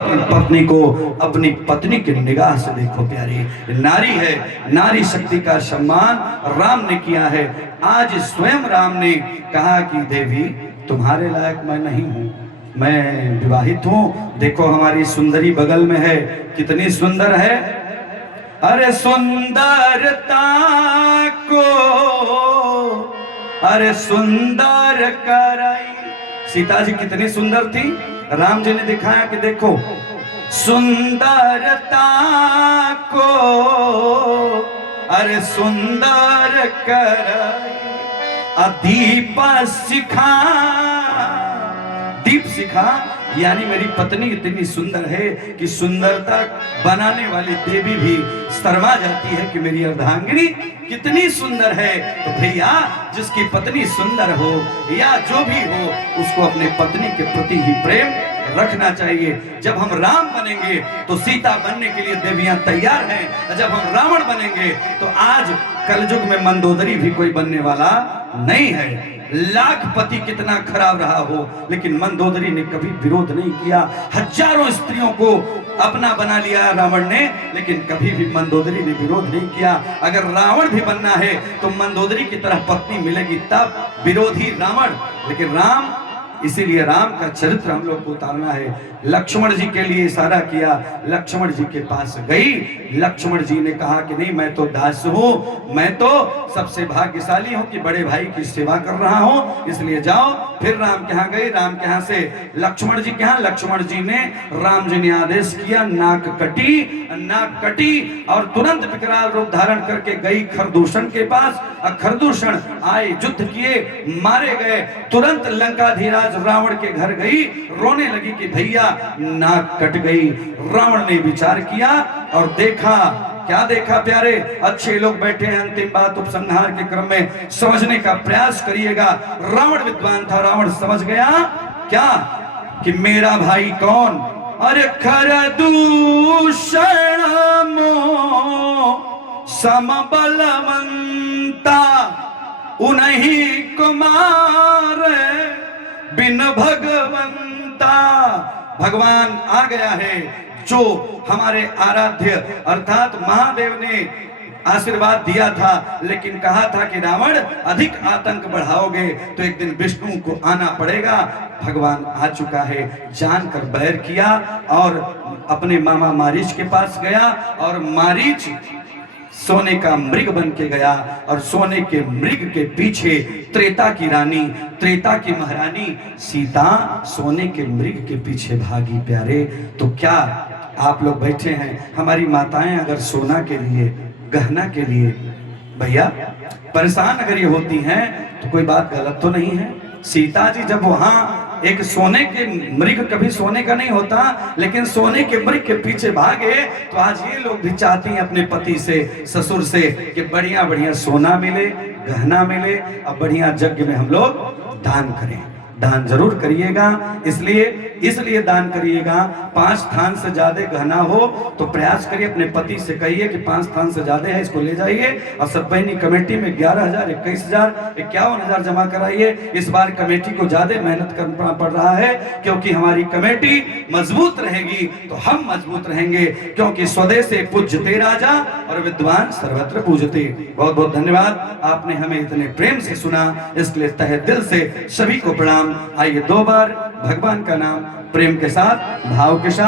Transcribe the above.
पत्नी को अपनी पत्नी की निगाह से देखो प्यारी, नारी है, नारी शक्ति का सम्मान राम ने किया है। आज स्वयं राम ने कहा कि देवी तुम्हारे लायक मैं नहीं हूं, मैं विवाहित हूं। देखो हमारी सुंदरी बगल में है, कितनी सुंदर है। अरे सुंदरता को अरे सुंदर कराई। सीता जी कितनी सुंदर थी, राम जी ने दिखाया कि देखो सुंदरता को अरे सुंदर कराई। दीप सिखा, दीप सिखा यानी मेरी पत्नी इतनी सुंदर है कि सुंदरता बनाने वाली देवी भी शर्मा जाती है कि मेरी अर्धांगिनी कितनी सुंदर है। तो भैया जिसकी पत्नी सुंदर हो या जो भी हो, उसको अपने पत्नी के प्रति ही प्रेम रखना चाहिए। जब हम राम बनेंगे तो सीता बनने के लिए देवियां तैयार हैं। जब हम रावण बनेंगे तो आज कलयुग में मंदोदरी भी कोई बनने वाला नहीं है। लाख पति कितना खराब रहा हो, लेकिन मंदोदरी ने कभी विरोध नहीं किया। हजारों स्त्रियों को अपना बना लिया रावण ने, लेकिन कभी भी मंदोदरी ने विरोध नहीं किया। अगर रावण भी बनना है तो मंदोदरी की तरह पत्नी मिलेगी, तब विरोधी रावण। लेकिन राम, इसीलिए राम का चरित्र हम लोग को उतारना है। लक्ष्मण जी के लिए इशारा किया, लक्ष्मण जी के पास गई। लक्ष्मण जी ने कहा कि नहीं, मैं तो दास हूं, मैं तो सबसे भाग्यशाली हूं कि बड़े भाई की सेवा कर रहा हूं, इसलिए जाओ। फिर राम के यहाँ गई, राम के यहाँ से लक्ष्मण जी के यहाँ। लक्ष्मण जी ने, राम जी ने आदेश किया, नाक कटी, नाक कटी और तुरंत विकराल रूप धारण करके गई खरदूषण के पास। खरदूषण आए, युद्ध किए, मारे गए। तुरंत लंकाधीराज रावण के घर गई, रोने लगी कि भैया नाक कट गई। रावण ने विचार किया और देखा, क्या देखा प्यारे, अच्छे लोग बैठे हैं, अंतिम बात उपसंहार के क्रम में समझने का प्रयास करिएगा। रावण विद्वान था, रावण समझ गया क्या कि मेरा भाई कौन। अरे खरदूषण समबलवंता उन्हीं कुमार बिन भगवंता। भगवान आ गया है, जो हमारे आराध्य अर्थात महादेव ने आशीर्वाद दिया था, लेकिन कहा था कि रावण अधिक आतंक बढ़ाओगे तो एक दिन विष्णु को आना पड़ेगा। भगवान आ चुका है, जानकर बैर किया और अपने मामा मारीच के पास गया। और मारीच सोने का मृग बन के गया और सोने के मृग के पीछे त्रेता की रानी, त्रेता की महारानी सीता सोने के मृग के पीछे भागी प्यारे। तो क्या आप लोग बैठे हैं, हमारी माताएं अगर सोना के लिए, गहना के लिए भैया परेशान अगर ये होती हैं तो कोई बात गलत तो नहीं है। सीता जी जब वहां एक सोने के मृग, कभी सोने का नहीं होता, लेकिन सोने के मृग के पीछे भागे, तो आज ये लोग भी चाहती हैं अपने पति से, ससुर से कि बढ़िया बढ़िया सोना मिले, गहना मिले, अब बढ़िया यज्ञ में हम लोग दान करें। दान जरूर करिएगा, इसलिए दान करिएगा। 5 थान से ज्यादा गहना हो तो प्रयास करिए, अपने पति से कहिए कि 5 थान से ज्यादा है, इसको ले जाइए और सब बहनी कमेटी में 11,000, 21,000, 51,000 जमा कराइए। इस बार कमेटी को ज्यादा मेहनत करना पड़ रहा है, क्योंकि हमारी कमेटी मजबूत रहेगी तो हम मजबूत रहेंगे, क्योंकि स्वदेशे पूज्यते राजा और विद्वान सर्वत्र पूजते। बहुत बहुत धन्यवाद, आपने हमें इतने प्रेम से सुना, इसलिए तहे दिल से सभी को प्रणाम। आइए 2 बार भगवान का नाम प्रेम के साथ, भाव के साथ।